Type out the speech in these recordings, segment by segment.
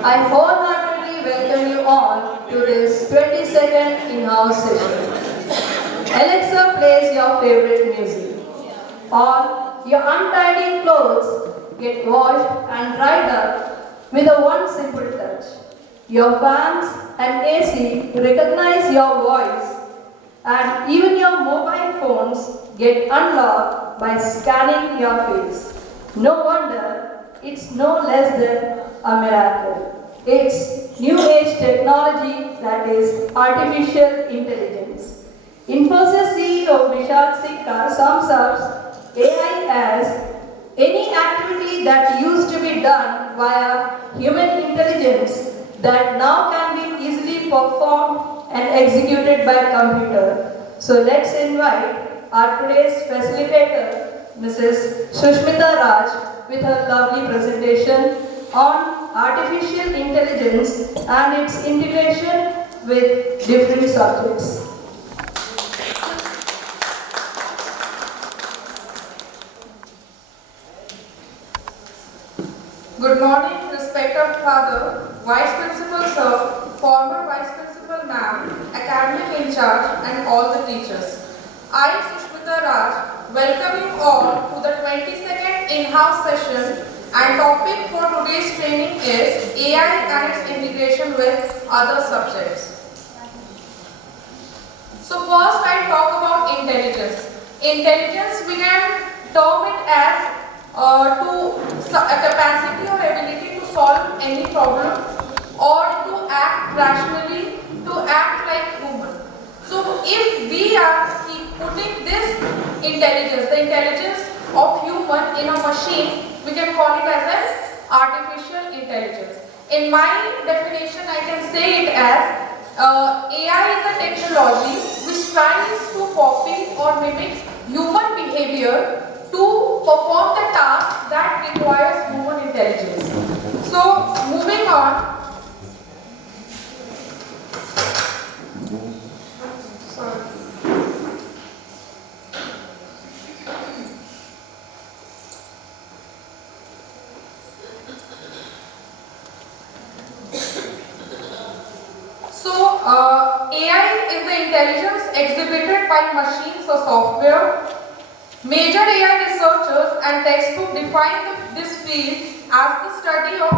I wholeheartedly welcome you all to this 22nd in-house session. Alexa plays your favorite music, or your untidy clothes get washed and dried up with a one simple touch. Your fans and AC recognize your voice, and even your mobile phones get unlocked by scanning your face. No wonder it's no less than a miracle. It's new age technology that is artificial intelligence. Infosys CEO Vishal Sikka sums up AI as any activity that used to be done via human intelligence that now can be easily performed and executed by computer. So let's invite our today's facilitator, Mrs. Sushmita Raj, with her lovely presentation on artificial intelligence and its integration with different subjects. Good morning, respected Father, Vice Principal Sir, former Vice Principal Ma'am, Academic In Charge and all the teachers. I, Sushmita Raj, welcome you all to the 22nd in-house session, and topic for today's training is AI and its integration with other subjects. So first I talk about intelligence. Intelligence we can term it as a capacity or ability to solve any problem or to act rationally, to act like human. So if we are putting this intelligence, the intelligence of human in a machine, we can call it as an artificial intelligence. In my definition, I can say it as AI is a technology which tries to copy or mimic human behavior to perform the task that requires human intelligence. So, moving on. Sorry. So, AI is the intelligence exhibited by machines or software. Major AI researchers and textbooks define this field as the study of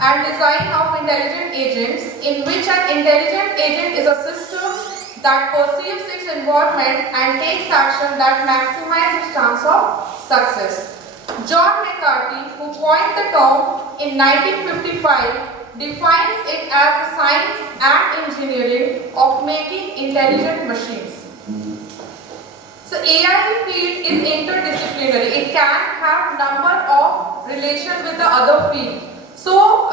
and design of intelligent agents, in which an intelligent agent is a system that perceives its environment and takes action that maximizes its chance of success. John McCarthy, who coined the term in 1955, defines it as the science and engineering of making intelligent machines. So AI field is interdisciplinary. It can have number of relation with the other field. So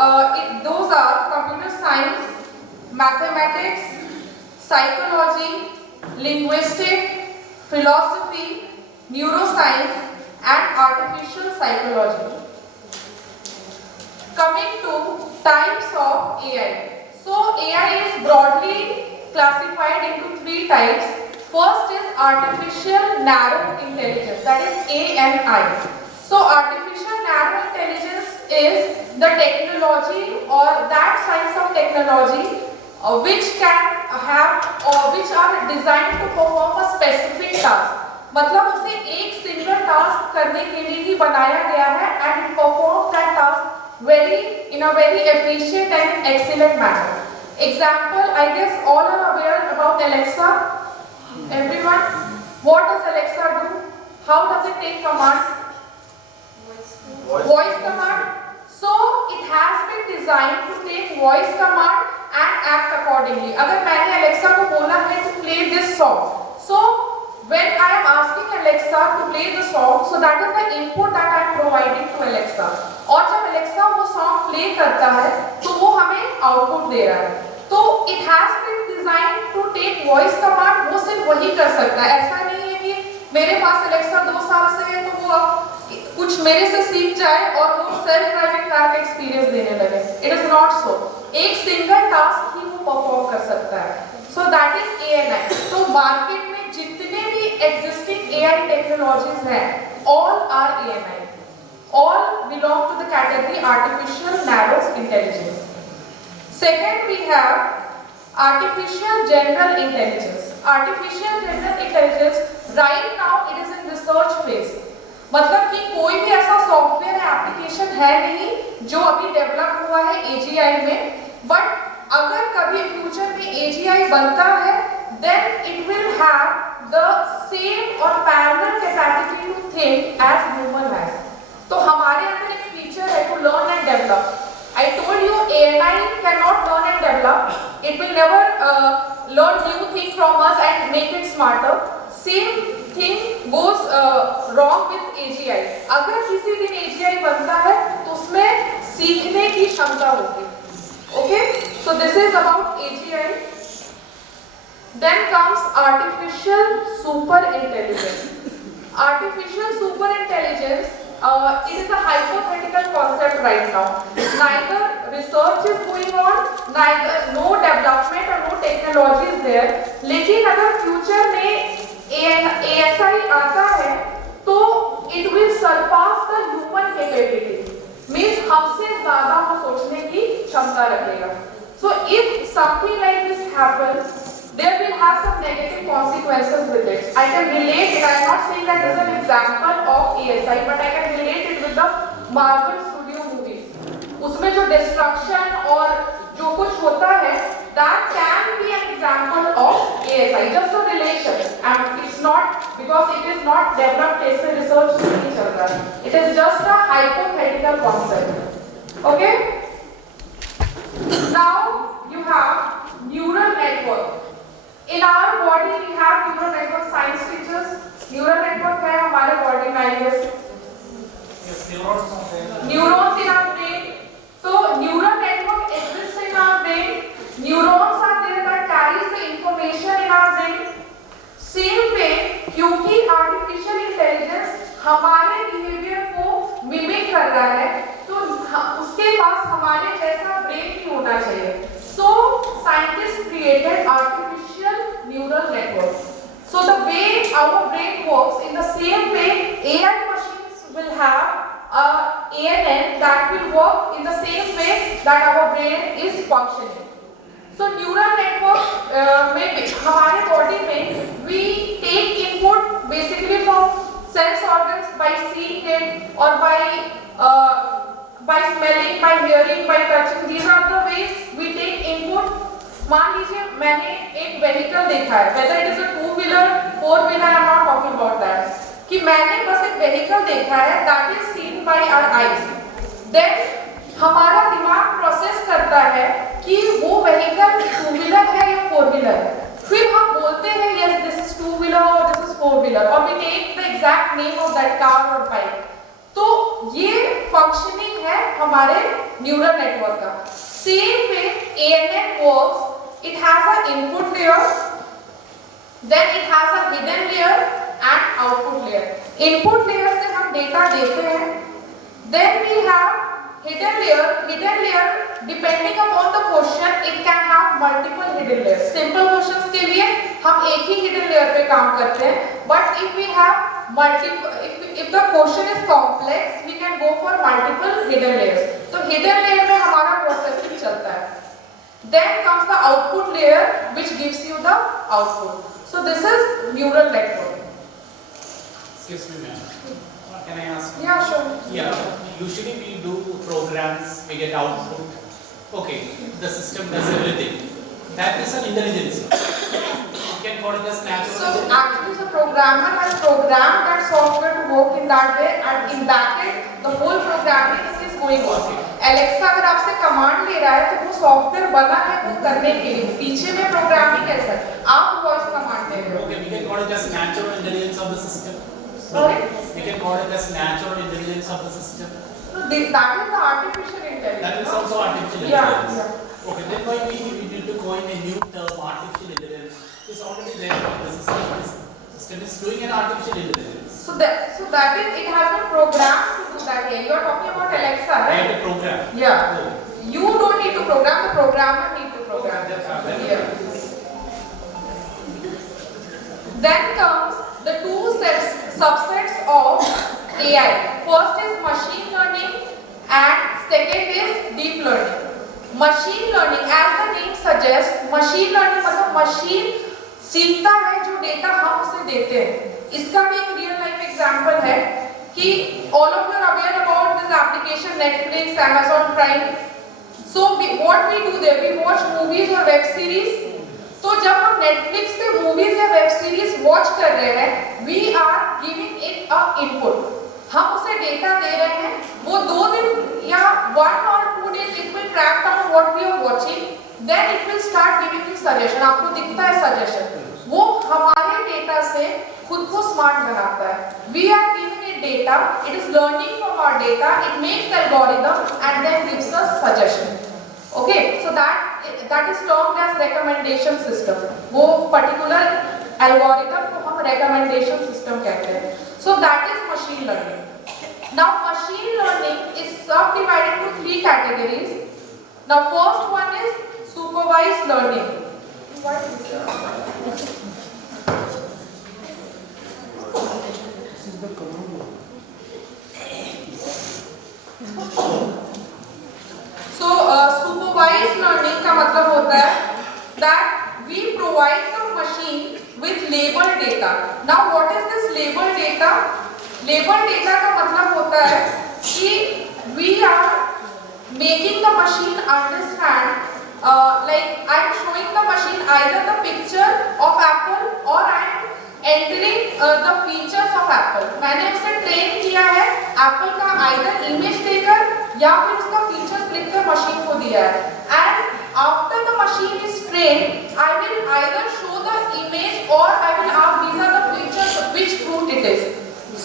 those are computer science, mathematics, psychology, linguistics, philosophy, neuroscience and artificial psychology. Coming to types of AI. So AI is broadly classified into three types. First is artificial narrow intelligence, that is ANI. So artificial narrow intelligence is the technology or that science of technology which can have or which are designed to perform a specific task. मतलब उसे एक single task करने के लिए ही बनाया गया है and it performs that task in a very efficient and excellent manner. Example, I guess all are aware about Alexa. Everyone, what does Alexa do? How does it take command? Voice command. So it has been designed to take voice command and act accordingly. अगर मैंने Alexa को बोला है to play this song, so when I am asking Alexa to play the song, so that is the input that I am providing to Alexa. और जब Alexa वो song play करता है, तो वो हमें output दे रहा है. तो it has been designed to take voice command. वो सिर्फ वही कर सकता है. ऐसा नहीं है कि मेरे पास Alexa 2 साल से है तो वो कुछ मेरे से सीख जाए और वो सेल्फ ड्राइविंग कार का एक्सपीरियंस देने लगे. It is not so. एक सिंगल टास्क ही वो परफॉर्म कर सकता है. So that is ANI. तो मार्केट में जितने भी existing AI technologies हैं, all are ANI. All belong to the category artificial narrow intelligence. Second, we have artificial general intelligence. Artificial general intelligence, right now it is in research phase. मतलब कि कोई भी ऐसा software या application है नहीं जो अभी डेवलप हुआ है AGI में, बट अगर कभी फ्यूचर में AGI बनता है, then it will have the same or parallel capacity to think as human has. तो हमारे अंदर एक फीचर है to learn and develop. I told you AI cannot learn and develop. It will never learn new thing from us and make it smarter. Same thing goes wrong with AGI. अगर किसी दिन AGI बनता है तो उसमें सीखने की क्षमता होगी. Okay? So this is about AGI. Then comes artificial super intelligence. Artificial super intelligence. It is a hypothetical concept right now. Neither research is going on, neither no development or no technology is there. लेकिन अगर future में ASI आता है तो it will surpass the human capability. Means हमसे ज़्यादा वो सोचने की क्षमता रखेगा. So if something like this happens, there will have some negative consequences with it. I can relate it. I am not saying that this is an example of ASI, but I can relate it with the Marvel Studio movies. उसमें जो destruction और जो कुछ होता है, that can be an example of ASI. Just a relation, and it's not because it is not developed. ऐसे research नहीं चल रहा है. It is just a hypothetical concept. Okay? Now you have neural network. In our body we have neural network. Science teachers, neural network है हमारे body में, I guess. Yes, neurons are there. Neurons in our brain. So neural network exists in our brain. Neurons are there that carries the information in our brain. Same way, क्योंकि artificial intelligence हमारे behavior को mimic कर रहा है, तो उसके पास हमारे जैसा brain भी होना चाहिए. So scientists created artificial neural network. So the way our brain works, in the same way AI machines will have ANN that will work in the same way that our brain is functioning. So neural network में हमारे body में we take input basically from sense organs by seeing it or by smelling, by hearing, by touching. These are the ways we take input. मान लीजिए मैंने एक vehicle देखा है, whether it is a two-wheeler, four-wheeler, I am not talking about that. कि मैंने बस एक vehicle देखा है, that is seen by our eyes. Then हमारा दिमाग प्रोसेस करता है कि वो vehicle two-wheeler है या four-wheeler है. फिर हम बोलते हैं yes this is two-wheeler or this is four-wheeler, or we take the exact name of that car or bike. तो ये functioning है हमारे neural network का. Same way ANN works. It has an input layer, then it has a hidden layer and output layer. Input layer से हम data देते हैं. Then we have hidden layer. Hidden layer, depending upon the question, it can have multiple hidden layers. Simple questions के लिए हम एक ही hidden layer पे काम करते हैं. But if we have multiple, if the question is complex, we can go for multiple hidden layers. तो hidden layer में हमारा processing चलता है. Then comes the output layer, which gives you the output. So this is neural network. Excuse me, ma'am. Can I ask? Yeah, sure. Yeah. Usually we do programs, we get output. Okay, the system does everything. That is an intelligence. You can call it as natural. So actually, the programmer has programmed that software to work in that way, and in backend, the whole programming is going on. Alexa अगर आपसे command ले रहा है तो वो software बना है वो करने के लिए. पीछे में प्रोग्रामिंग कैसा है? आप वॉइस कमांड दे रहे हो. Okay, we can call it as natural intelligence of the system. Sorry? We can call it as natural intelligence of the system. So that is the artificial intelligence. That is also artificial Yeah, intelligence. Okay, then why we need to coin a new term, artificial intelligence? It's already there. The system is doing an artificial intelligence. So that is, it has been programmed to do that here. You are talking about Alexa, I right? have to program. Yeah. Oh. You don't need to program, the programmer need to program. Yeah. Then comes the two subsets of AI. First is machine learning and second is deep learning. Machine learning, as the name suggest, machine learning मतलब machine सीखता है जो data हम उसे देते हैं। इसका भी एक रियल लाइफ एग्जांपल है कि all of you are aware about this application Netflix, Amazon Prime. So what we do there, we watch movies और वेब सीरीज। तो जब हम नेटफ्लिक्स पे मूवीज या वेब सीरीज वॉच कर रहे हैं, we are giving it a input, हम उसे डेटा दे रहे हैं। वो 2 दिन या 1 or 2 days it will track down what we are watching, then it will start giving you suggestion. आपको दिखता है सजेशन, वो हमारे डेटा से खुद को स्मार्ट बनाता है। We are giving it data, it is learning from our data, it makes algorithm and then gives us suggestion. Okay, so that is termed as recommendation system. वो पर्टिकुलर एल्गोरिथम को हम recommendation system कहते हैं। So that is machine learning. Now machine learning is subdivided to 3 categories. Now first one is supervised learning. Supervised learning का मतलब होता है that we provide the machine with labeled data. Now what is this labeled data? Labeled data का मतलब होता है कि we are making the machine understand, like I am showing the machine either the picture of apple or I am entering the features of apple. मैंने उसे train किया है Apple का either इमेज देकर या फिर उसका फीचर्स लिखकर मशीन को दिया है। And after the machine is trained, I will either show the image और I will ask these are the features which fruit it is.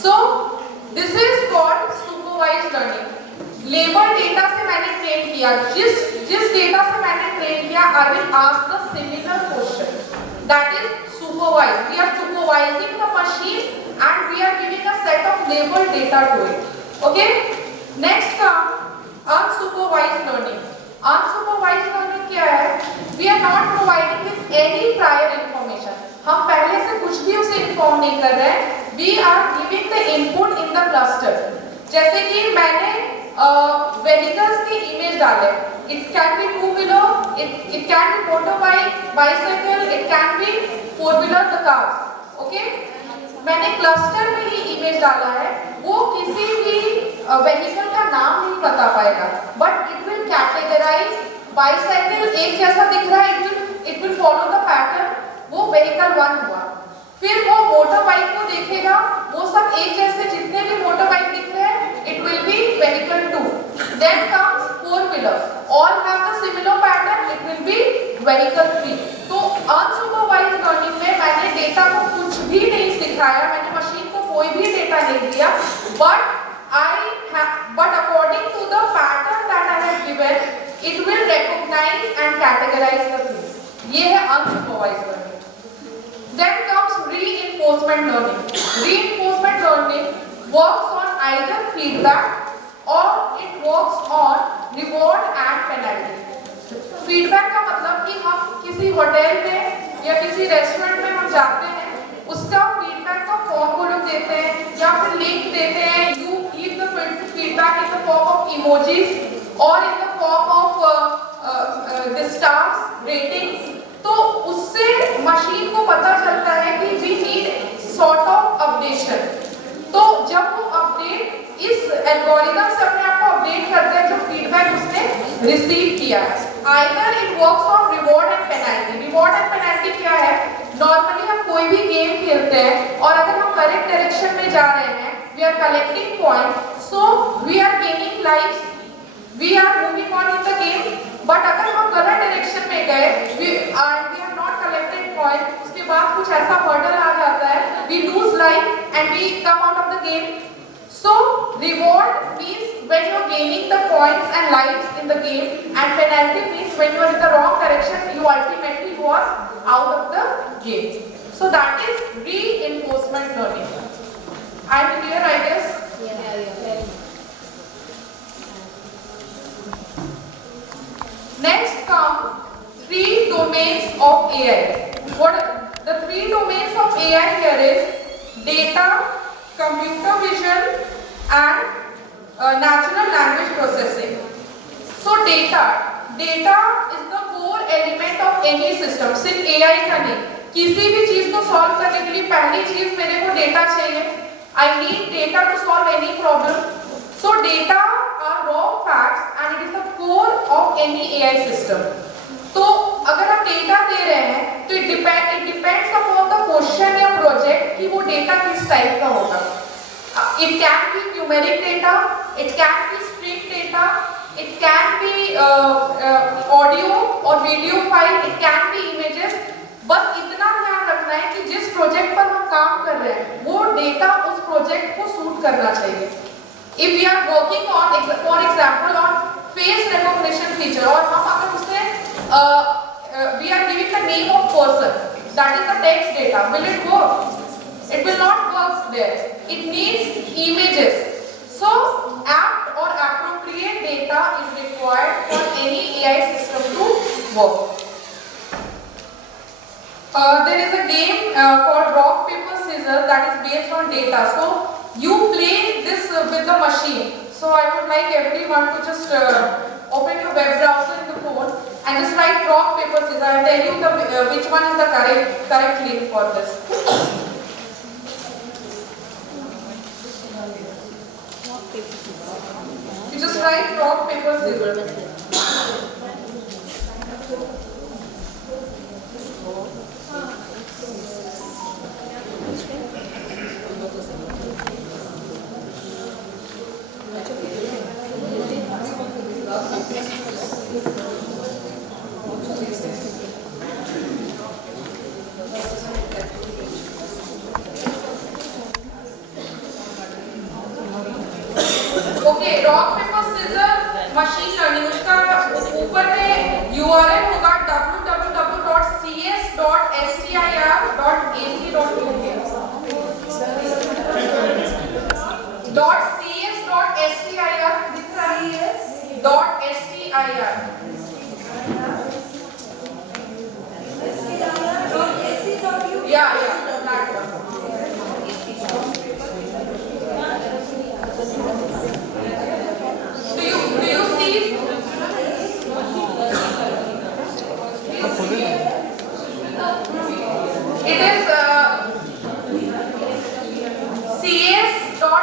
So this is called supervised learning. Label data से मैंने train किया, जिस data से मैंने train किया आई will ask the similar question, that is supervised. We are supervising the machine and we are giving a set of labeled data to it. Okay? Next come unsupervised learning. Unsupervised learning क्या है? We are not providing with any prior information. हम पहले से कुछ भी उसे inform नहीं कर रहे हैं. We are giving the input in the cluster. जैसे कि मैंने vehicles की इमेज डाले. It can be two-wheeler, it can be motorbike, bicycle, it can be four-wheeler, the cars. Okay? मैंने क्लस्टर में ही इमेज डाला है. वो किसी भी व्हीकल का नाम नहीं बता पाएगा, but it will categorise. Bicycle एक जैसा दिख रहा है, it will follow the pattern, वो व्हीकल 1 हुआ. फिर वो मोटर बाइक को देखेगा, वो सब एक जैसे जितने भी मोटर बाइक दिख रहे हैं, it will be vehicle 2. Then comes four wheeler, all have the similar pattern, it will be vehicle 3. तो अनसुपरवाइज्ड लर्निंग में मैंने डेटा को कुछ भी नहीं सिखाया, मैंने मशीन को कोई भी डेटा नहीं दिया, but according to the pattern that I have given, it will recognize and categorize the things. ये है unsupervised learning. Then comes reinforcement learning. Reinforcement learning works on either feedback or it works on reward and penalty. Feedback का मतलब कि हम किसी hotel में या किसी रेस्टोरेंट में हम जाते हैं, उसका फीडबैक का फॉर्म वो लोग देते हैं या फिर लिंक देते हैं. You give the feedback in the form of emojis और in the form of the stars ratings. तो उससे मशीन को पता चलता है कि we need sort of updation. तो जब वो अपडेट इस एल्गोरिथम से अपने आप को अपडेट करते हैं जो फीडबैक उसने रिसीव किया है. Either it works on reward and penalty. Reward and penalty क्या है? नॉर्मली हम कोई भी गेम खेलते हैं और अगर हम करेक्ट डायरेक्शन में जा रहे हैं, we are collecting points, so we are gaining lifes, we are moving on in the game. But अगर हम गलत डायरेक्शन में गए, we have not collected point, उसके बाद कुछ ऐसा हर्डल आ जाता है, we lose life and we come out of the game. So reward means when you are gaining the points and lives in the game, and penalty means when you are in the wrong direction, you ultimately was out of the game. So that is reinforcement learning. I am clear, I guess. Yeah. Next come 3 domains of AI. What the 3 domains of AI here is data, computer vision and natural language processing. So data data is the core element of any system. सिर्फ AI का नहीं, किसी भी चीज को solve करने के लिए पहली चीज मेरे को डेटा चाहिए। I need data to solve any problem. So data are raw facts and it is the core of any AI system. तो अगर हम डेटा दे रहे हैं तो it depends upon the question या प्रोजेक्ट कि वो डेटा किस टाइप का होगा। It can be numeric data, it can be string data, it can be audio or video file, it can be images। बस इतना ध्यान रखना है कि जिस प्रोजेक्ट पर हम काम कर रहे हैं वो डेटा उस प्रोजेक्ट को सूट करना चाहिए। If we are working on, for example, on face recognition feature और हम अगर उसे we are giving the name of person, that is the text data, will it work? It will not work there. It needs images. So apt or appropriate data is required for any AI system to work. There is a game called rock paper scissors that is based on data. So you play this with the machine. So I would like everyone to just open your web browser in the phone and just write rock paper scissors. I will tell you which one is the correct link for this. You just write rock, paper, scissors. Okay, rock, paper, scissors, machine learning, उसका ऊपर में URL होगा .cs.stir दिख रहा है .stir yeah that one do you see it is cs.stir.ac.uk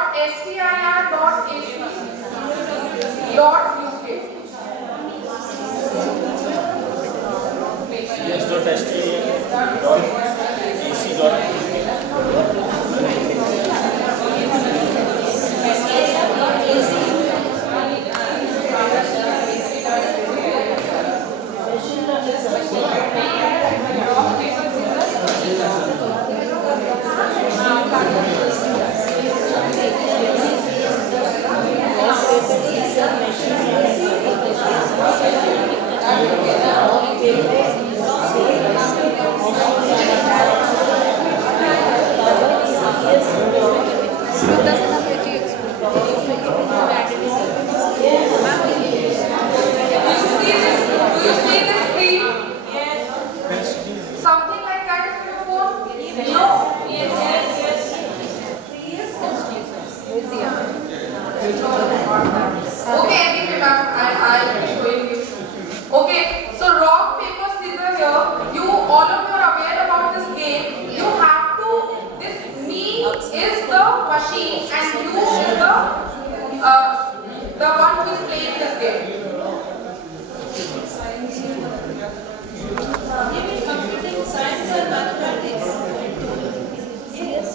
Something like that in your phone? No. Okay, anyway, ma'am, I'll be showing you. Okay, so rock, paper, scissors here. You all of you are aware about this game. You have to. This me is the machine, and you is the one who is playing this game. Science or mathematics? Yes,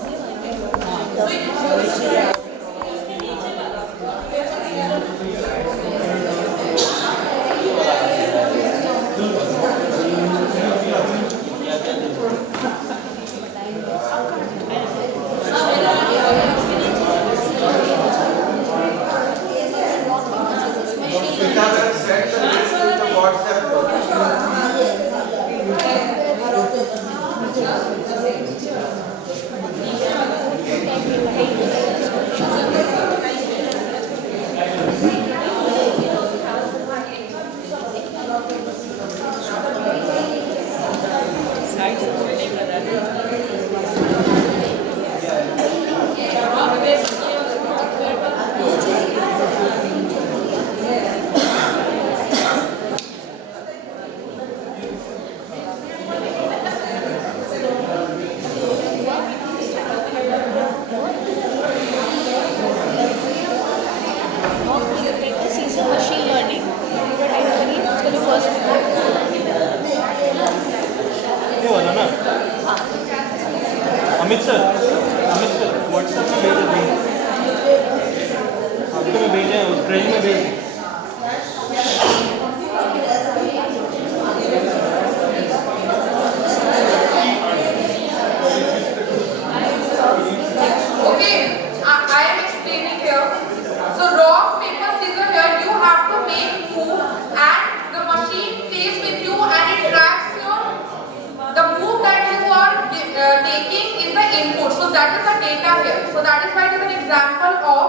Amit sir WhatsApp में भेज दें, आपको मैं भेजा है, उस train में भेज दें। Okay, I am explaining here. So rock, paper, scissors here, you have to make move and the machine stays with you and it tracks the move that you are taking is the input. So that is the data here. So that is why it is an example of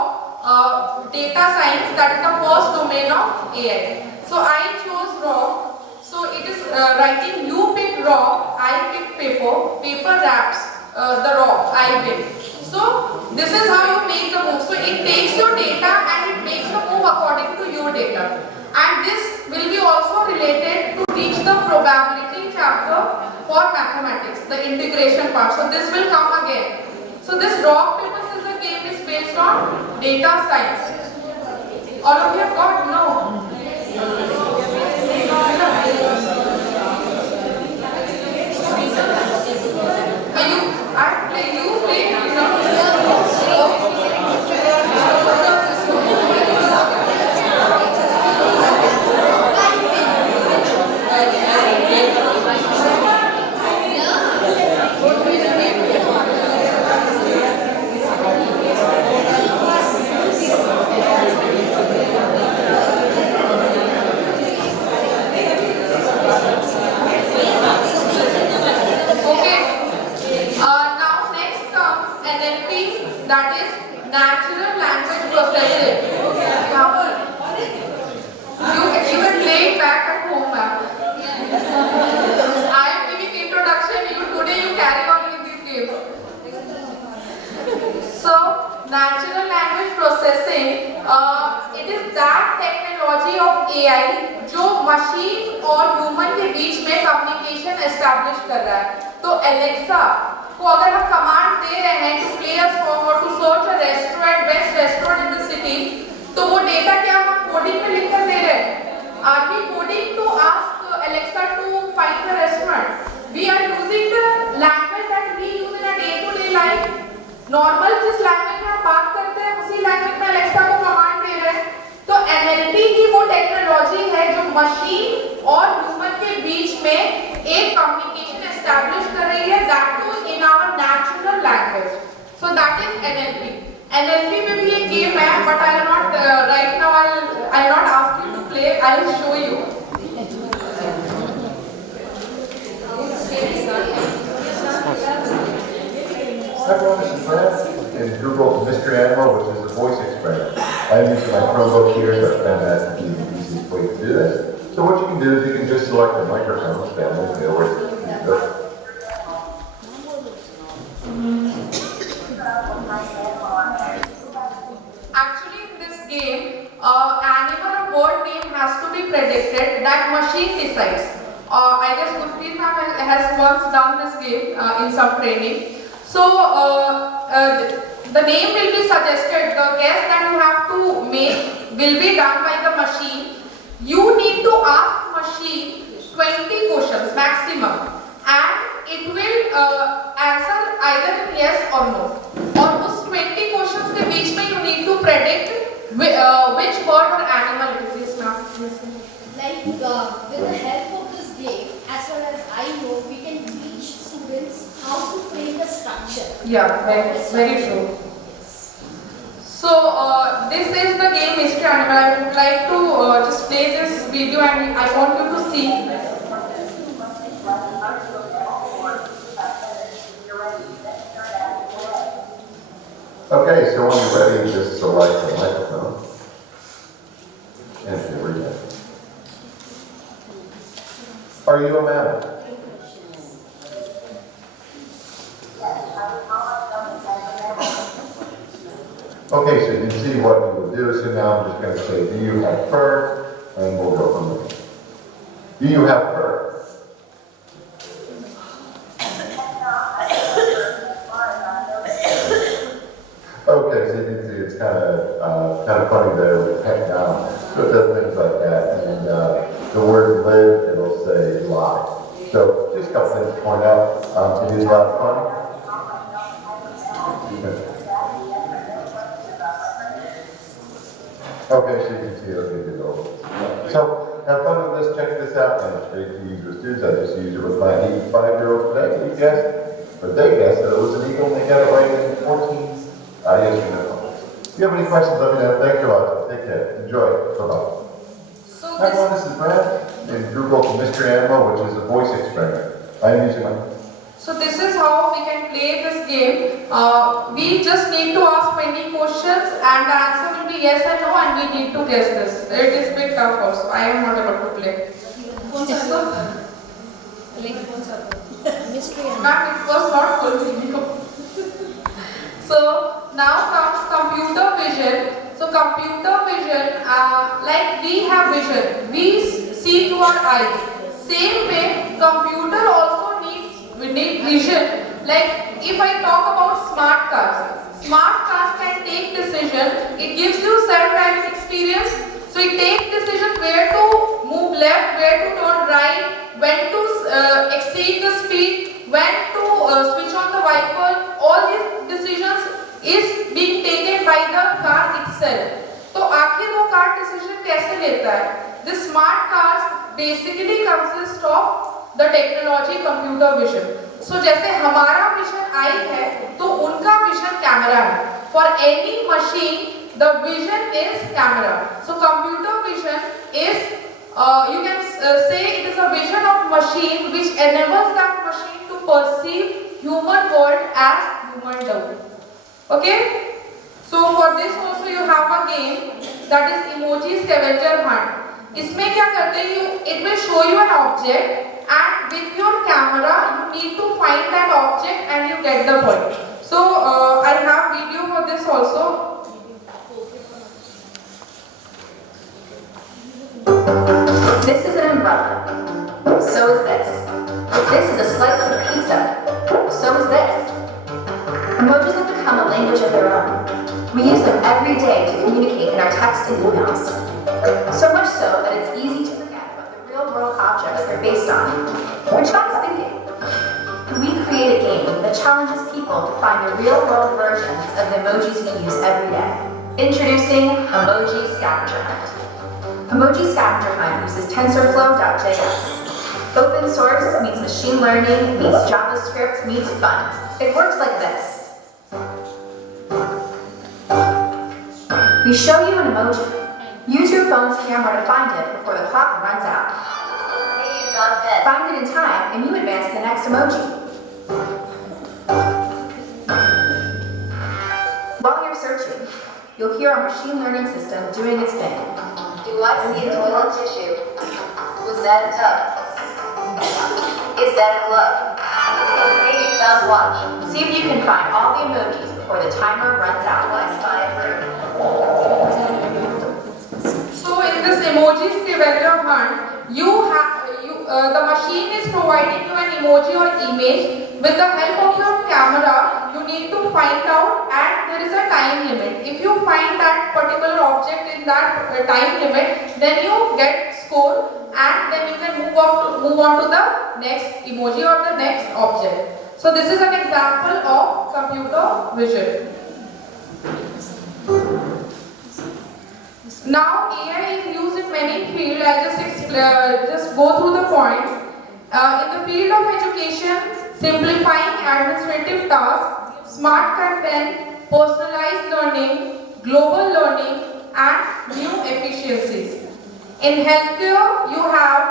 data science, that is the first domain of AI. So I chose rock. So it is writing you pick rock, I pick paper, paper wraps the rock, I win. So this is how you make the move. So it takes your data and it makes the move according to your data. And this will be also related to teach the probability chapter for mathematics, the integration part. So this will come again. So this rock paper scissors game is based on data science. All of you have got? No. You play, that is natural language processing. You can play it back at home, ma'am. I am giving introduction. Today you carry on with this game. So natural language processing, it is that technology of AI जो machine और human के बीच में communication establish कर रहा है. तो Alexa को अगर हम कमांड दे रहे हैं टू प्ले अ सॉन्ग और to search a restaurant, best restaurant in the city, तो वो डेटा क्या हम कोडिंग में लिखकर दे रहे हैं? Are we coding to ask Alexa to find the restaurant? We are using the language that we use in a day to day life. Normal जिस लैंग्वेज में हम बात करते हैं उसी लैंग्वेज में एलेक्सा को कमांड दे रहे हैं. तो एनएलपी की वो टेक्नोलॉजी है जो मशीन और ह्यूमन के बीच में एक कम्युनिकेशन एस्टैब्लिश कर रही है, that to in our natural language. So that is NLP. NLP में भी एक गेम है, but I will not right now. I will not ask you to play. I will show you. Everyone, this is Brent in Google Mystery Animal, which is a voice experiment. I'm using my Chromebook here, but then that's the easiest way to do this. So what you can do is you can just select the microphone, family, or Actually, in this game, animal or bird name has to be predicted. That machine decides. I guess Gurpreet ma'am has once done this game in some training. So the name will be suggested. The guess that you have to make will be done by the machine. You need to ask machine 20 questions maximum, and it will answer either yes or no. और उस 20 questions के बीच में you need to predict which bird or animal it is. Like with the help of this game, as far as I know, we can teach students how to frame the structure. Yeah, very true. So this is the game Mystery Animal. I would like to just play this video and I want you to see. Okay, so when you're ready, just select the microphone. And here we go. Are you a mammal? Okay, so you can see what you would do. So now I'm just going to say, do you have fur? And we'll go from there. Do you have fur? Okay, so you can see it's kind of funny there with heck down. So it does things like that. And the word live, it'll say lie. So just a couple things to point out. It is a lot of fun. Okay, so you can see it'll be over. So have fun with this, check this out, and it's great to use with students. I just used it with my 85-year-old today. He guessed, but they guessed that it was an eagle, and they got it right in 14. Yes, you know. If you have any questions, let me know. Thank you all. Take care. Enjoy. Bye-bye. So Hi everyone, this is Brad in Google Mystery Animal, which is a voice experiment. I am using my... So this is how we can play this game. We just need to ask 20 questions and the answer will be yes or no and we need to guess this. It is a bit tough also. I am not able to play. Mystery and Ma'am, it was not full. So now comes computer vision. So computer vision, like we have vision, we see through our eyes. Same way, computer also we need vision. Like if I talk about smart cars can take decision. It gives you self-driving experience. So it takes decision where to move left, where to turn right, when to exceed the speed, when to switch on the wiper. All these decisions is being taken by the car itself. तो आखिर वो car decision कैसे लेता है? The smart cars basically consist of the technology computer vision. So जैसे हमारा vision eye है, तो उनका vision camera है. For any machine, the vision is camera. So computer vision is, you can say it is a vision of machine which enables that machine to perceive human world as human do. Okay? So for this also you have a game that is emoji scavenger hunt. इसमें क्या करते हैं? It will show you an object and with your camera you need to find that object and you get the point. So I have video for this also. This is an umbrella. So is this. This is a slice of pizza. So is this. Emojis have become a language of their own. We use them every day to communicate in our text and emails. So much so that it's easy to forget what the real-world objects they're based on. Which got us thinking. We create a game that challenges people to find the real-world versions of the emojis we use every day. Introducing Emoji Scavenger Hunt. Emoji Scavenger Hunt uses TensorFlow.js. Open source meets machine learning meets JavaScript meets fun. It works like this. We show you an emoji. Use your phone's camera to find it before the clock runs out. Find it in time and you advance to the next emoji. While you're searching, you'll hear our machine learning system doing its thing. Do I see a toilet tissue? Was that a tub? Is that a glove? Maybe found watch. See if you can find all the emojis before the timer runs out. Wi-Fi room. So in this emoji scavenger hunt, the machine is providing you an emoji or image. With the help of your camera, you need to find out, and there is a time limit. If you find that particular object in that time limit, then you get score, and then you can move on to the next emoji or the next object. So this is an example of computer vision. Now AI is used in many fields. I'll just go through the points. In the field of education, simplifying administrative tasks, smart content, personalized learning, global learning, and new efficiencies. In healthcare, you have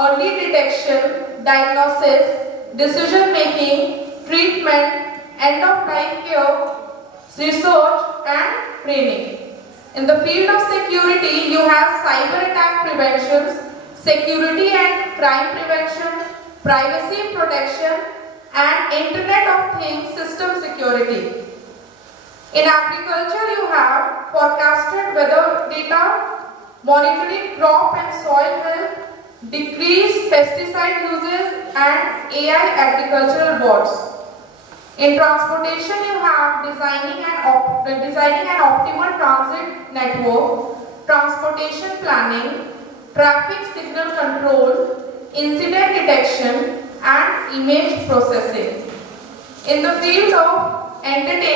early detection, diagnosis, decision making, treatment, end-of-life care, research, and training. In the field of security, you have cyber attack preventions, security and crime prevention, privacy protection, and Internet of Things system security. In agriculture, you have forecasted weather data, monitoring crop and soil health, decreased pesticide uses, and AI agricultural bots. In transportation, you have designing an optimal transit network, transportation planning, traffic signal control, incident detection, and image processing. In the field of entertainment,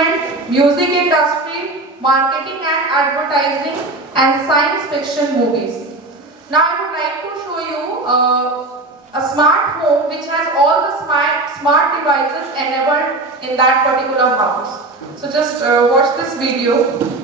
entertainment, music industry, marketing and advertising, and science fiction movies. Now I would like to show you a smart home which has all the smart devices enabled in that particular house. So just watch this video.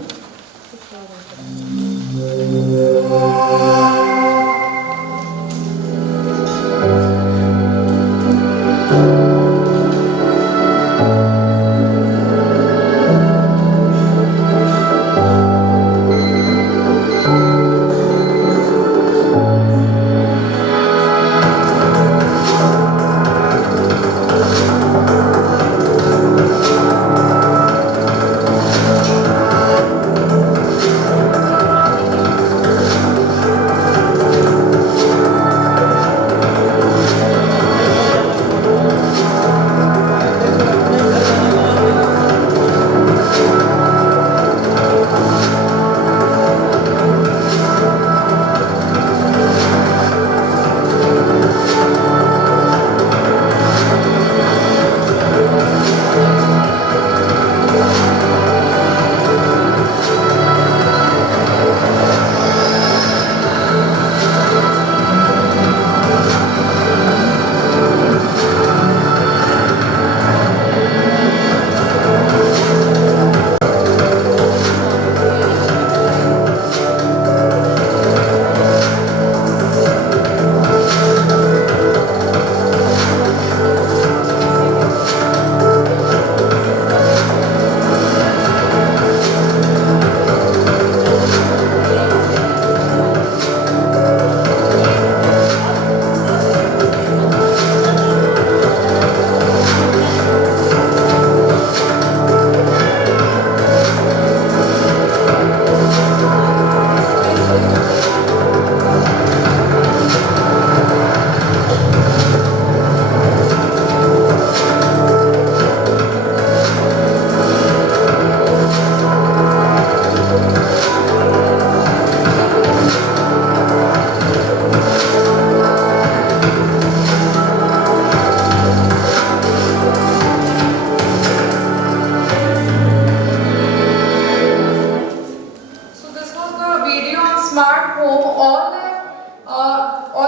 Smart home, all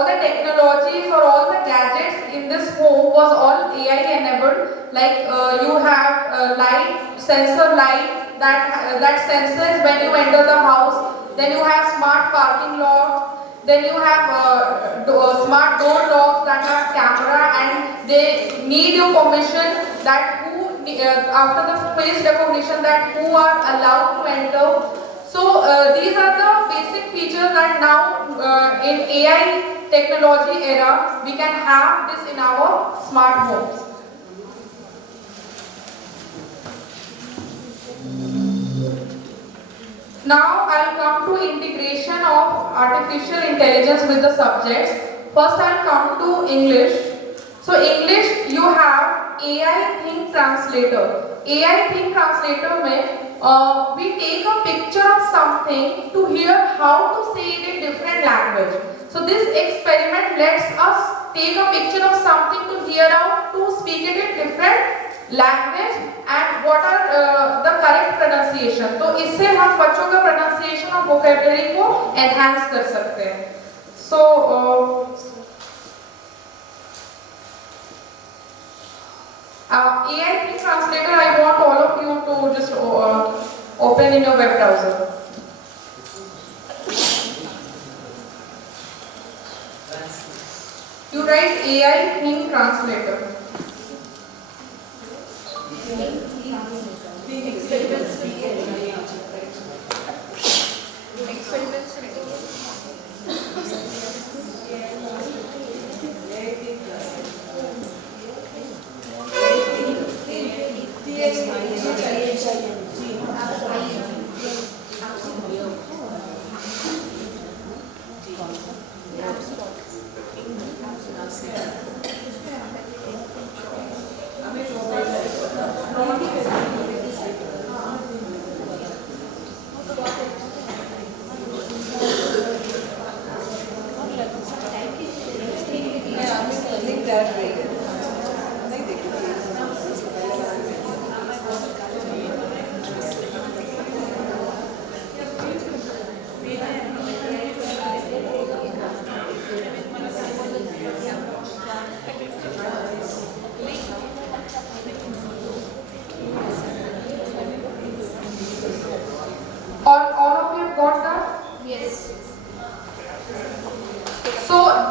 the technologies or all the gadgets in this home was all AI enabled. Like you have light, sensor light that senses when you enter the house. Then you have smart parking lot. Then you have smart door locks that have camera and they need your permission that who after the face recognition that who are allowed to enter. So these are the basic features that now in AI technology era we can have this in our smart homes. Now I'll come to integration of artificial intelligence with the subjects. First I'll come to English. So English you have AI Think Translator. AI Think Translator mein we take a picture of something to hear how to say it in different language. So this experiment lets us take a picture of something to hear out to speak it in different language and what are the correct pronunciation. तो इससे हम बच्चों का pronunciation और vocabulary को enhance कर सकते हैं. So AI Think Translator, I want all of you to just open in your web browser. You write AI Think Translator.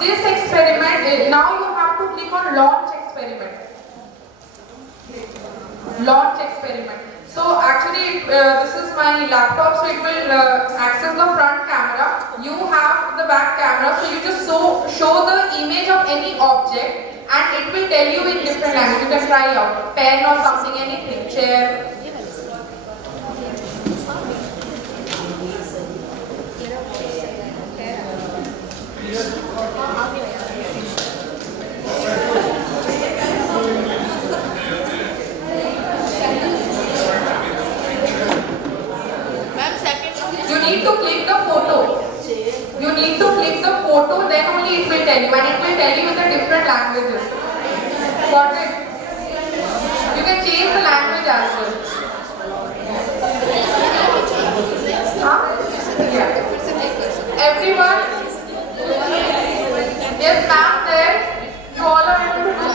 this experiment, now you have to click on launch experiment. Launch experiment. So actually this is my laptop, so it will access the front camera. You have the back camera, so you just show the image of any object and it will tell you in different language. You can try out pen or something, anything, chair. You need to click the photo. You need to click the photo, then only it will tell you, and it will tell you in the different languages. Got it? You can change the language as well. Huh? Yeah. Everyone? Yes, ma'am, there. You all are able to do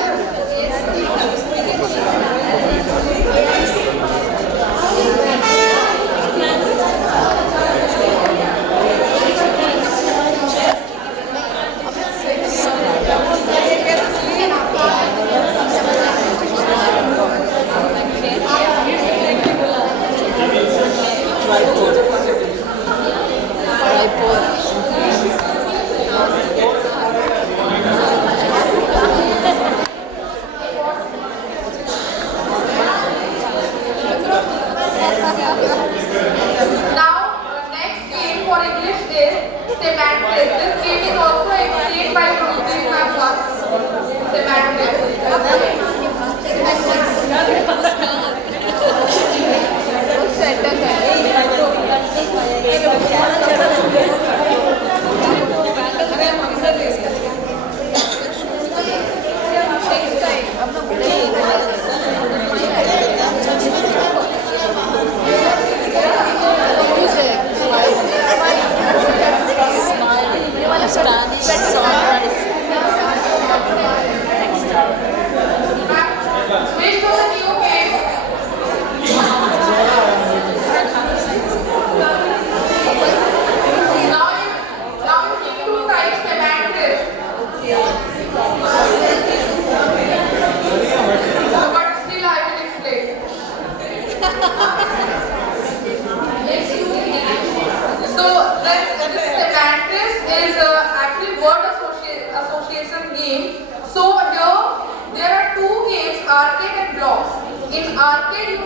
In arcade, you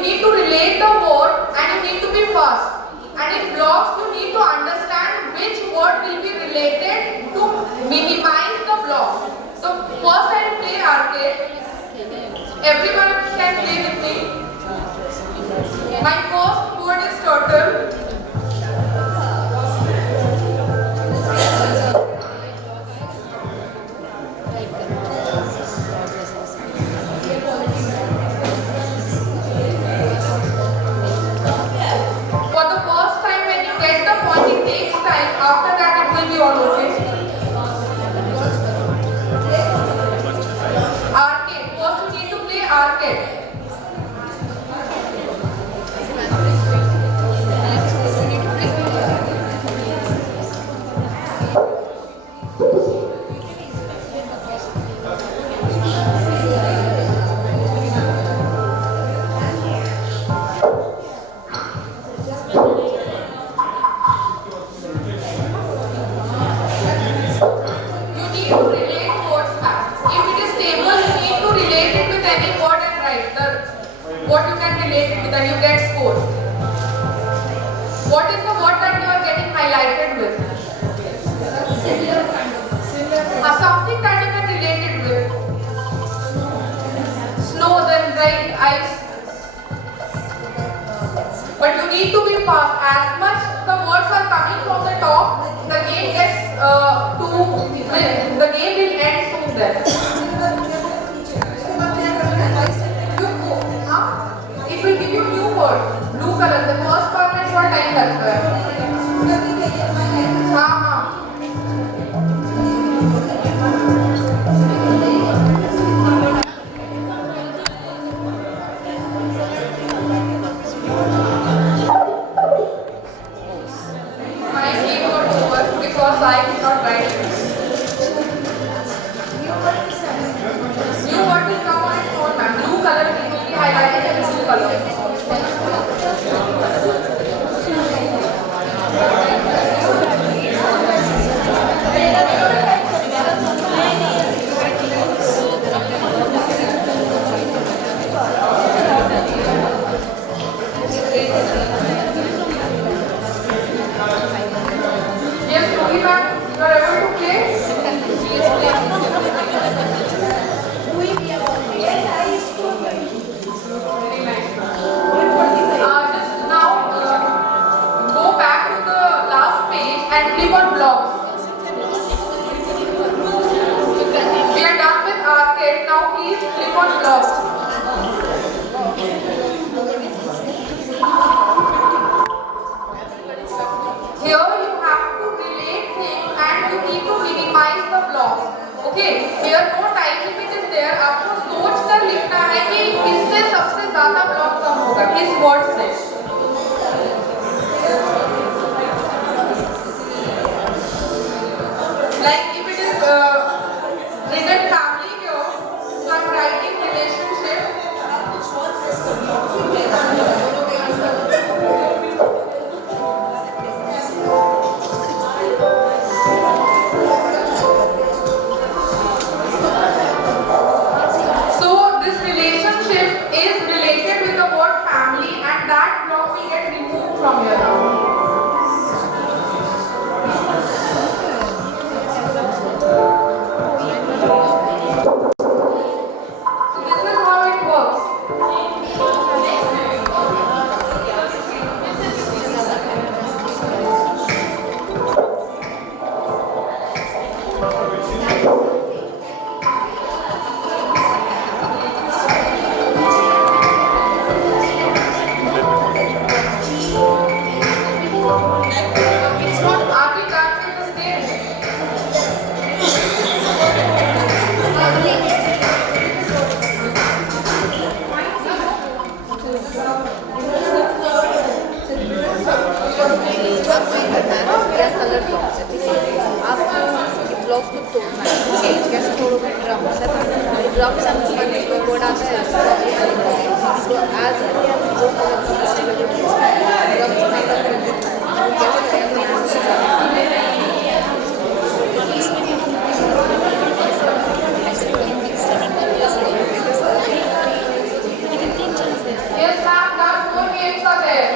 need to relate the word and you need to be fast. And in blocks, you need to understand which word will be related to minimize the block. So first I will play arcade. Everyone can play with me. My first word is turtle. After that it will be all okay. Arcade. First you need to play arcade. What you can relate it with and you get score. What is the word that you are getting highlighted with? Something that you can relate it with. Snow, then right, ice. But you need to be fast. As much the words are coming from the top, the game gets the game will end soon then. It will give you new word, blue color. The first permanent word time लगता है. हाँ. My keyboard works because I did not write word set. Like if it is written family here, so I'm writing relationship. So this relationship is related with the word family, and that block will get removed from here now. So this is how it works. Are we done with the stage? Blocks को तोड़ना है कैसे तोड़ोगे drums and code आता है so as Yes, ma'am, that's four games are there.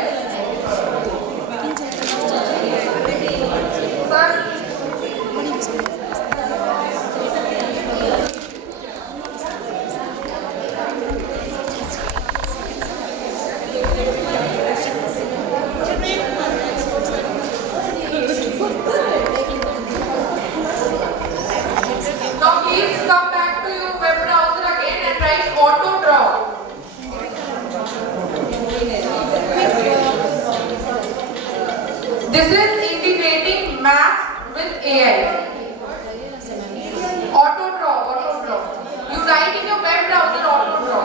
Sir, now please come back to your web browser again and write auto draw. This is integrating maths with AI. Auto draw, auto draw. You write in your web browser auto draw.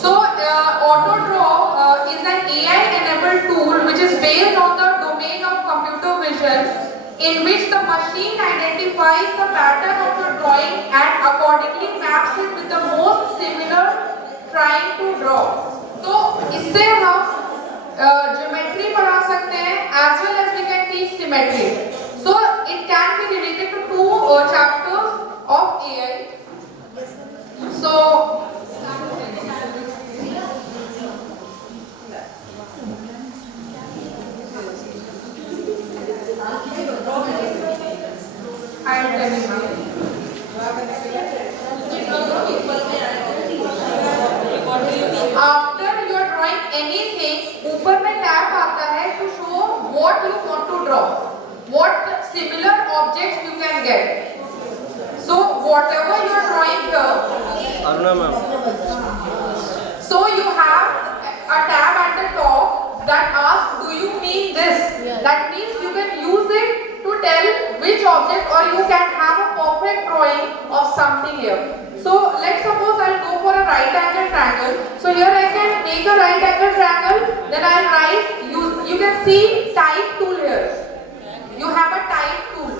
So auto draw is an AI enabled tool which is based on the domain of computer vision, in which the machine identifies the pattern of the drawing and accordingly maps it with the most similar trying to draw. तो इससे हम geometry पढ़ा सकते हैं as well as we can teach symmetry. So it can be related to two chapters of AI. So I am telling you. After you are drawing anything, ऊपर में tab आता है to show what you want to draw, what similar objects you can get. So whatever you are drawing here, Aruna ma'am. so you have a tab at the top that asks, do you mean this? That means you can use it to tell which object, or you can have a perfect drawing of something here. So let's suppose I'll go for a right angle triangle. So here I can take a right angle triangle, then I'll write, you can see type tool here. You have a type tool.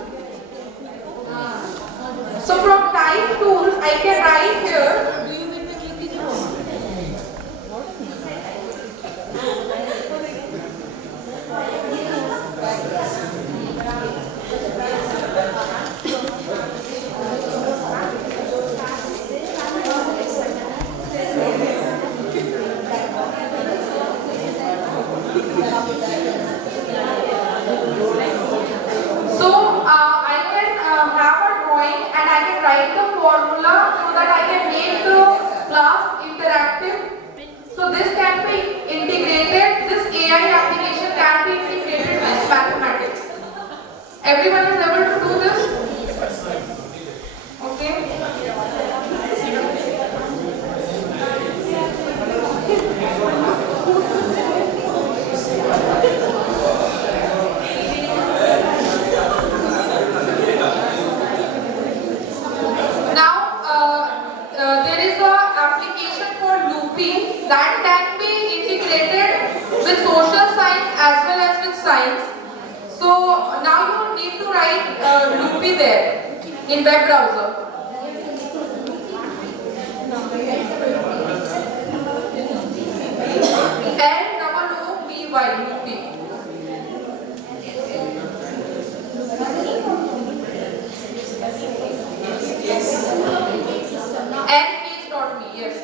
So from type tool I can write here. Write the formula so that I can make the class interactive. So this can be integrated, this AI application can be integrated with mathematics. Everyone is able to do this? Okay. write loopy there in web browser. L-O-O-P-Y, loopy. N-H.me, yes.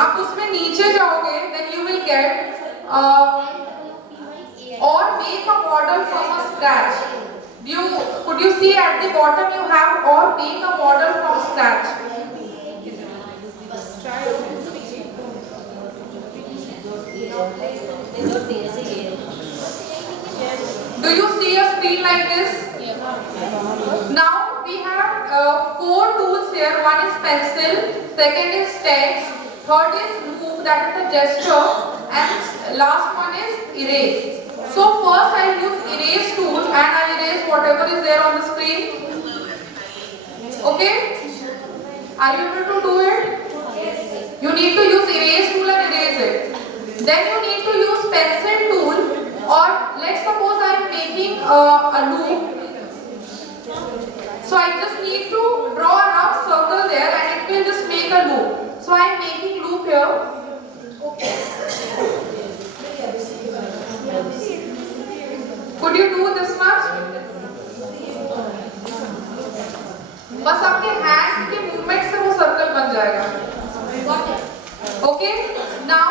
आप उसमें नीचे जाओगे, then you will get or make a model from a scratch. Could you see at the bottom you have or make a model from scratch? Do you see a screen like this? Now we have 4 tools here. One is pencil, second is text, third is move, that is the gesture, and last one is erase. So first I will use erase tool and I will erase whatever is there on the screen. Okay? Are you able to do it? You need to use erase tool and erase it. Then you need to use pencil tool, or let's suppose I am making a loop. So I just need to draw a rough circle there and it will just make a loop. So I am making loop here. Could you do this much? बस आपके hand के movement से वो circle बन जाएगा. Okay? Now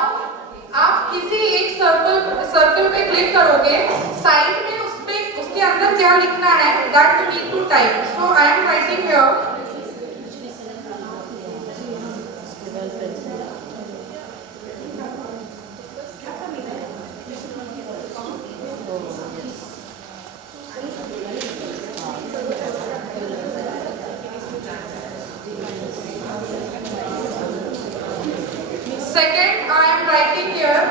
आप किसी एक सर्कल पे क्लिक करोगे, साइड में उसके अंदर क्या लिखना है, that you need to type. So I am writing here. Second, I am writing here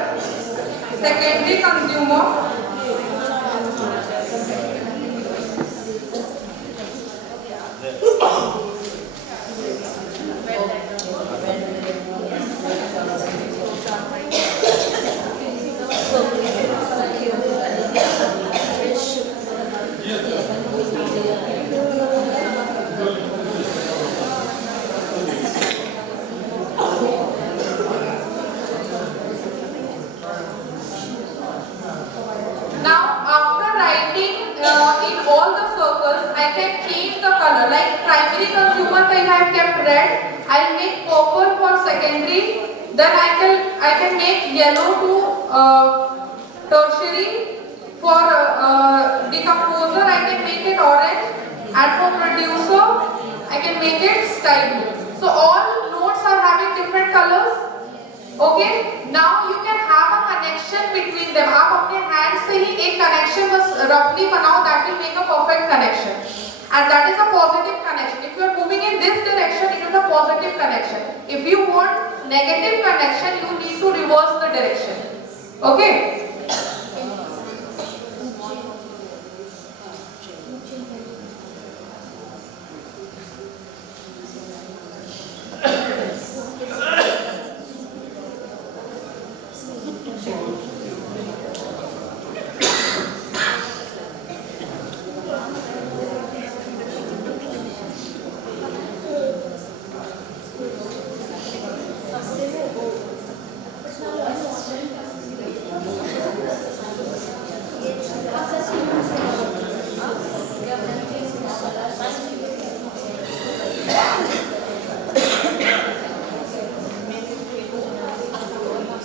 secondary consumer. Then I can make yellow to tertiary. For decomposer I can make it orange, and for producer I can make it sky blue. So all nodes are having different colors. Okay, now you can have a connection between them. आप अपने hand से ही एक connection बस roughly बनाओ, that will make a perfect connection. And that is a positive connection. If you are moving in this direction, it is a positive connection. If you want negative connection, you need to reverse the direction. Okay?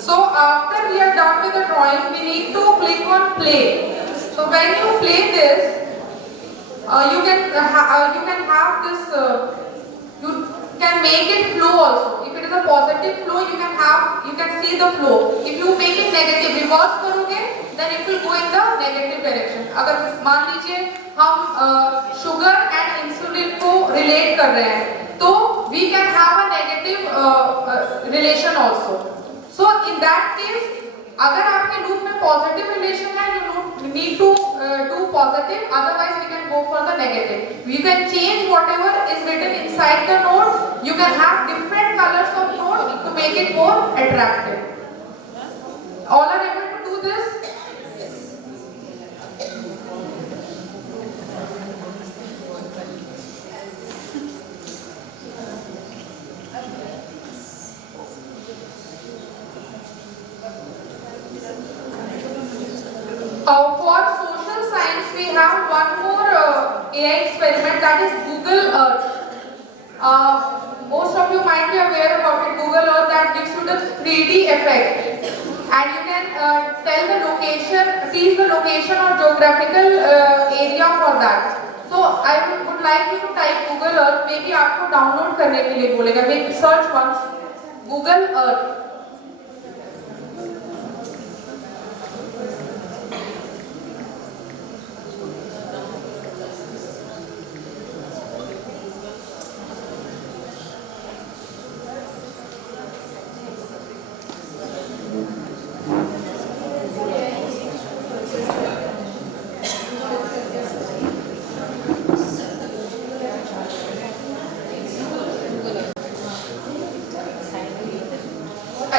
So after we are done with the drawing, we need to click on play. So when you play this, you can have this. You can make it flow also. If it is a positive flow, you can see the flow. If you make it negative, reverse करोगे, then it will go in the negative direction. अगर मान लीजिए हम sugar and insulin को relate कर रहे हैं, तो we can have a negative relation also. So in that case, अगर आपके loop में positive relation है, you need to do positive. Otherwise, we can go for the negative. You can change whatever is written inside the node. You can have different colors of node to make it more attractive. All are able to do this? For social science, we have one more AI experiment, that is Google Earth. Most of you might be aware about it. Google Earth, that gives you the 3D effect, and you can tell the location, teach the location or geographical area for that. So I would like you to type Google Earth. Maybe आपको download करने के लिए बोलेगा. Maybe search once Google Earth.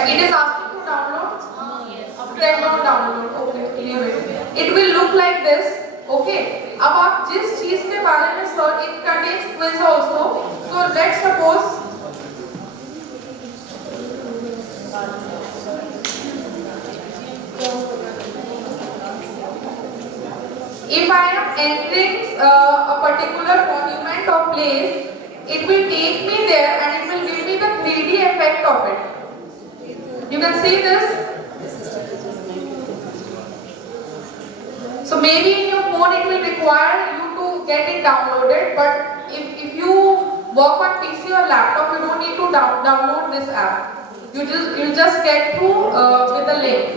It is asking to download? Click on download. Okay, leave it. It will look like this. Okay. अब आप जिस चीज के बारे में search, it contains quiz also. So let's suppose if I am entering a particular monument or place, it will take me there and it will give me the 3D effect of it. You can see this. So maybe in your phone it will require you to get it downloaded, but if you work on PC or laptop, you don't need to download this app. You just get through with the link.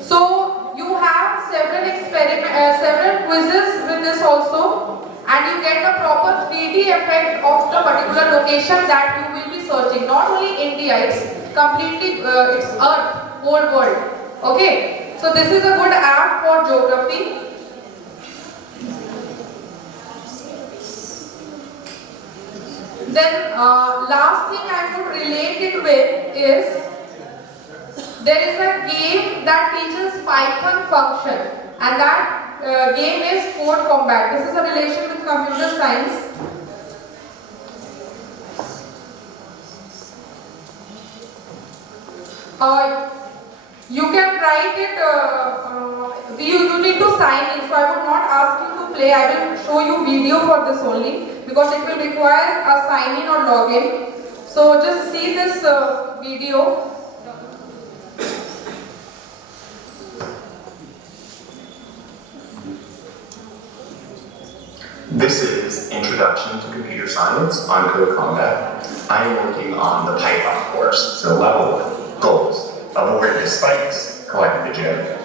So you have several quizzes with this also, and you get the proper 3D effect of the particular location that you will be searching. Not only India, it's completely it's Earth, whole world. Okay, so this is a good app for geography. Then last thing I would relate it with is there is a game that teaches Python function, and that game is Code Combat. This is a relation with computer science. You can write it, you need to sign in, so I would not ask you to play. I will show you video for this only, because it will require a sign in or login. So just see this video. This is Introduction to Computer Science on Code Combat. I am working on the Python course, so level 1, goals. Avoid the spikes, collect the gem.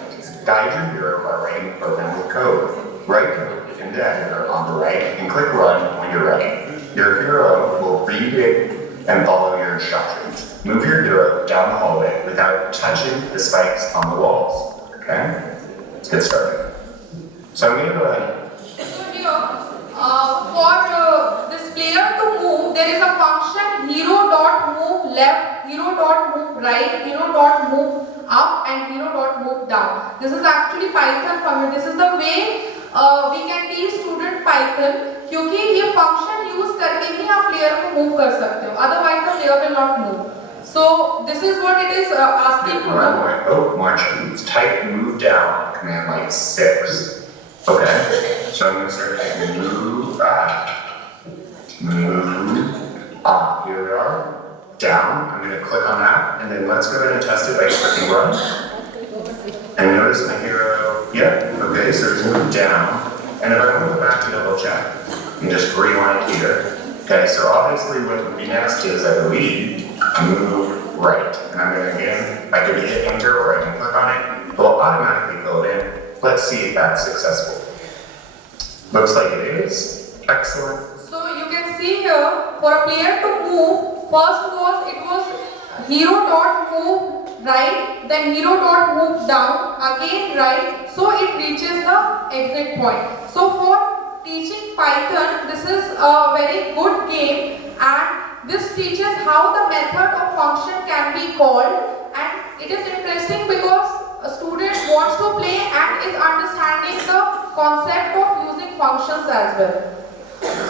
Guide your hero by writing the program with code. Write code in the editor on the right and click run when you're ready. Your hero will read it and follow your instructions. Move your hero down the hallway without touching the spikes on the walls. Okay? Let's get started. So I'm going to go ahead. So here, for this player to move, there is a function hero.move left, hero.move right, hero.move up, and hero.move down. This is actually Python function. This is the way we can teach student Python, क्योंकि ये function use करके ही आप player को move कर सकते हो. Otherwise the player will not move. So this is what it is asking to do. March moves. Type move down command like 6. Okay, so I'm going to start typing move here we are, down. I'm going to click on that, and then let's go ahead and test it by clicking run. And notice my hero, okay, so it's moved down. And if I want to go back to double check, and just rewind here. Okay, so obviously what would be next is, I believe, move right. And I'm going to, again, I could hit enter or I can click on it. It will automatically fill it in. Let's see if that's successful. Looks like it is. Excellent. So you can see here, for a player to move, first it was hero.move right, then hero.move down, again right, so it reaches the exit point. So for teaching Python, this is a very good game, and this teaches how the method of function can be called, and it is interesting because a student wants to play and is understanding the concept of using functions as well.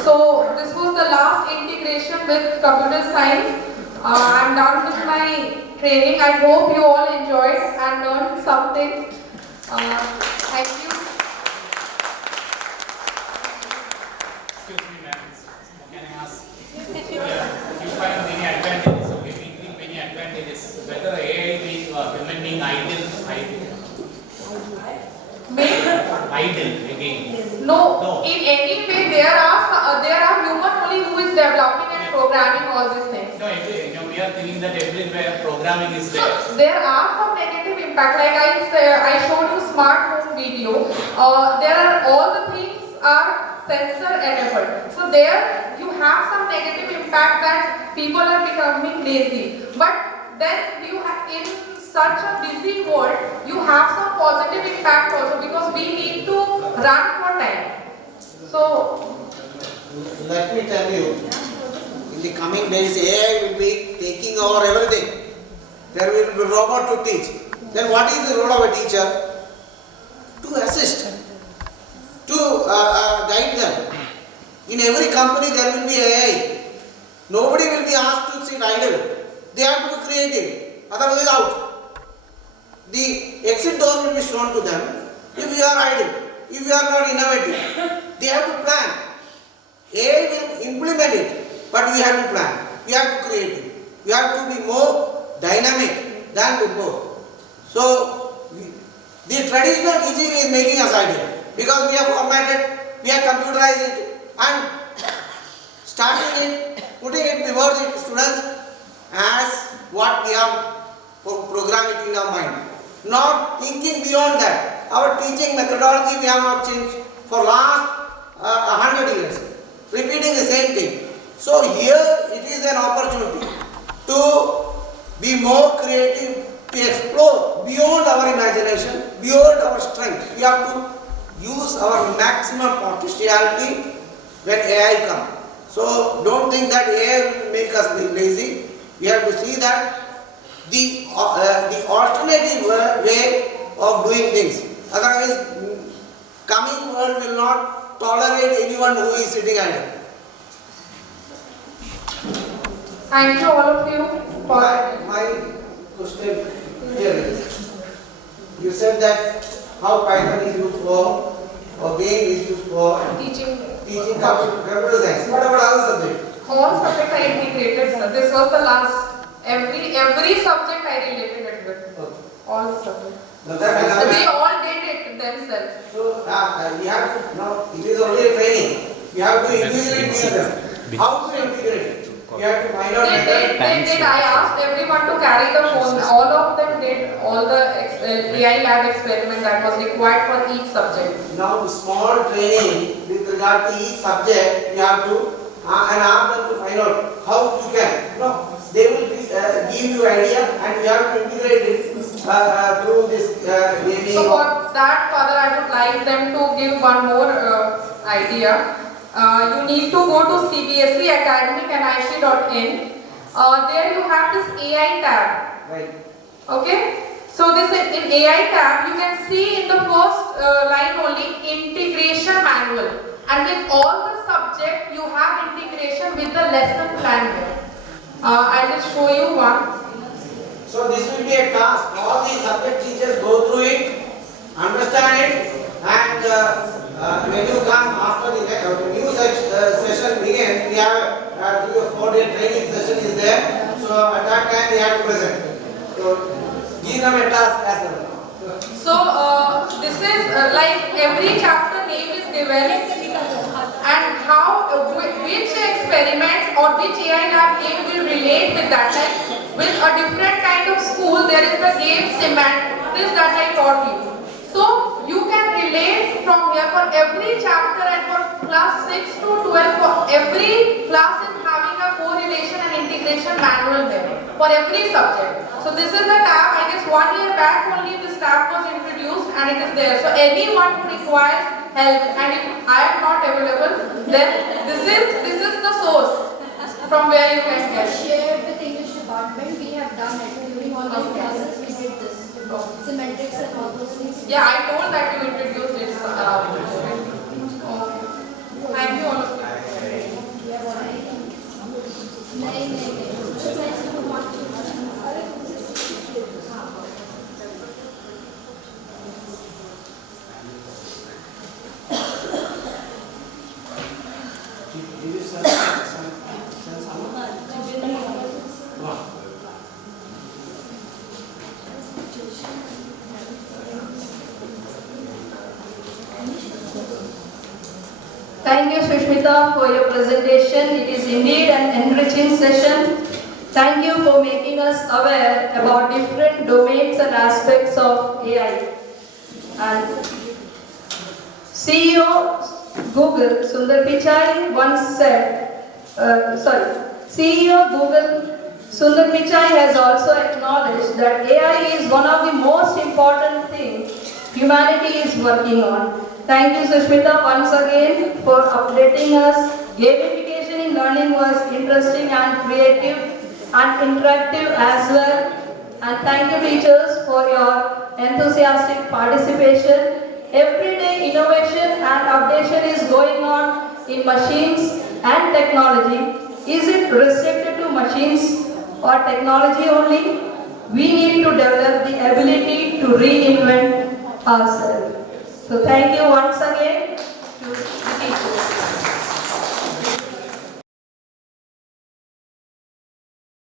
So this was the last integration with computer science. I'm done with my training. I hope you all enjoyed and learned something. Thank you. Excuse me, ma'am. Can I ask? You find many advantages, okay? We think many advantages. Whether AI being human being idle. Idle again. No, in any way there are human only who is developing and programming all these things. No, we are thinking that everywhere programming is there. So there are some negative impact. Like I showed you smart home video. There are all the things are sensor enabled. So there you have some negative impact that people are becoming lazy. But then you have in such a busy world, you have some positive impact also because we need to run for time. So let me tell you, in the coming days, AI will be taking over everything. There will be robot to teach. Then what is the role of a teacher? To assist, to guide them. In every company there will be AI. Nobody will be asked to sit idle. They have to be creative, otherwise out. The exit door will be shown to them if we are idle, if we are not innovative. They have to plan. AI will implement it, but we have to plan. We have to create it. We have to be more dynamic than before. So, the traditional teaching is making us idle because we have formatted, we have computerized it and starting it, putting it before the students as what we have programmed in our mind. Not thinking beyond that. Our teaching methodology we have not changed for last 100 years. Repeating the same thing. So here it is an opportunity to be more creative, to explore beyond our imagination, beyond our strength. We have to use our maximum potentiality when AI comes. So don't think that AI will make us lazy. We have to see that the alternative way of doing things. Otherwise, coming world will not tolerate anyone who is sitting idle. thank you all of you for My question here is, you said that how Python is used for, or game is used for teaching computer science. What about other subjects? all subject I integrated, sir. This was the last. Every subject I related it with. All subjects. They all did it themselves. So we have to now. It is only a training. We have to integrate them. How to integrate it? We have to find out. They did. I asked everyone to carry the phone. All of them did all the AI lab experiment that was required for each subject. Now, small training with regard to each subject, you have to and ask them to find out how you can. No, they will give you idea, and you have to integrate it through this. So for that, Father, I would like them to give one more idea. You need to go to CBSE Academic and IC.in. There you have this AI tab. Right. Okay. So this in AI tab, you can see in the first line only integration manual, and with all the subject you have integration with the lesson plan here. I'll just show you one. So this will be a task. All the subject teachers go through it, understand it, and when you come after the new session begins, we have 3 or 4 day training session is there. So at that time they have to present. So give them a task as well. So this is like every chapter name is given and how which experiment or which AI lab game will relate with that. Like with a different kind of school, there is the game semantics that I taught you. So you can relate from here for every chapter, and for class 6 to 12, for every class is having a correlation and integration manual there for every subject. So this is the tab. I guess 1 year back only this tab was introduced and it is there. So anyone who requires help, and if I am not available, then this is the source from where you can get. Shared with English department, we have done it during all the classes. We did this semantics and all those things. Yeah, I told that you introduced it. Thank you all of you. Thank you, Sushmita, for your presentation. It is indeed an enriching session. Thank you for making us aware about different domains and aspects of AI. And CEO Google, Sundar Pichai, once said, CEO Google, Sundar Pichai has also acknowledged that AI is one of the most important things humanity is working on. Thank you, Sushmita, once again for updating us. Gamification in learning was interesting and creative and interactive as well. And thank you, teachers, for your enthusiastic participation. Every day innovation and updation is going on in machines and technology. Is it restricted to machines or technology only? We need to develop the ability to reinvent ourselves. So thank you once again to the teachers.